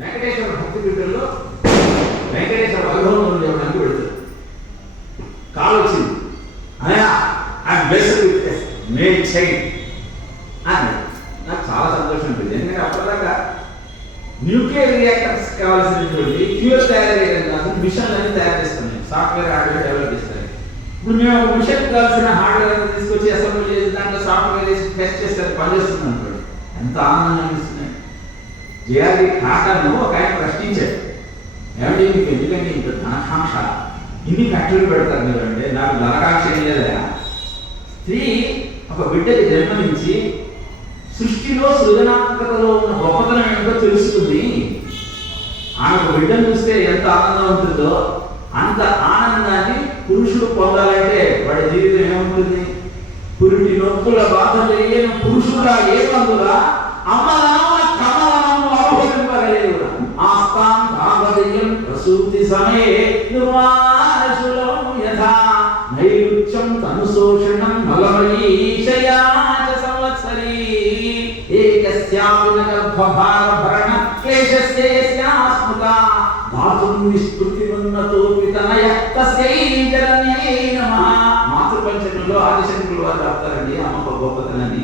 వెంకటేశ్వర భక్తి పీఠంలో వెంకటేశ్వర వైభవం చెప్పడానికి వెళ్తారు కాల్ వచ్చింది. అయ్యా I blessed with may chain అని. నాకు చాలా సంతోషం ఉంటుంది ఎందుకంటే అప్పటిదాకా న్యూక్లియర్ రియాక్టర్స్ కావాల్సినటువంటి ఫ్యూయల్ తయారు చేయడం కాదు మిషన్లు అన్ని తయారు చేస్తాను సాఫ్ట్వేర్ హార్డ్వేర్ డెవలప్ చేస్తాను ఇప్పుడు మేము ఒక మిషన్ కావాల్సిన హార్డ్వేర్ తీసుకొచ్చి అసెంబ్లీ చేసి దాంట్లో సాఫ్ట్వేర్ వేసి టెస్ట్ చేస్తే అది పనిచేస్తుంది అనుకోండి. ఎంత ఆనందం అనిపిస్తుంది. జేఆర్డి టాటాను ఒక ఆయన ప్రశ్నించారు. ఏమండి మీకు ఎందుకంటే ఇంత ధనాకాంక్ష? ఇన్ని ఫ్యాక్టరీలు పెడతారు మీరు అంటే నాకు ధనకాంక్ష ఏం లేదా స్త్రీ ఒక బిడ్డకి జన్మనించి సృష్టిలో సృజనాత్మకతలో ఉన్న గొప్పతనం ఏంటో తెలుసుకుంది ఆమె ఒక బిడ్డను చూస్తే ఎంత ఆనందం ఉంటుందో అంత ఆనందాన్ని పురుషుడు పొందాలంటే వాడి జీవితం ఏముంటుంది? పురుటి నొప్పుల బాధ తెలియని పురుషుడా ఏ పందురా అమ్మలా? అనుభవింపగలేవురా ఆస్తాం దాపదయం ప్రసూతి సమయే నిర్వాణశులం యథా నైరుత్యం తనుశోషణం మలమయీశయాచ సంవత్సరీ. ఏకస్యాపి న గర్భభారభరణ క్లేశస్య యస్యాస్మృత ధాతుం విస్మృతిమున్నతోపి తనయ తస్యై జనన్యై నమః. మాతృపంచకంలో ఆదిశంకులు వారు రాస్తారండి అమ్మ గొప్పతనని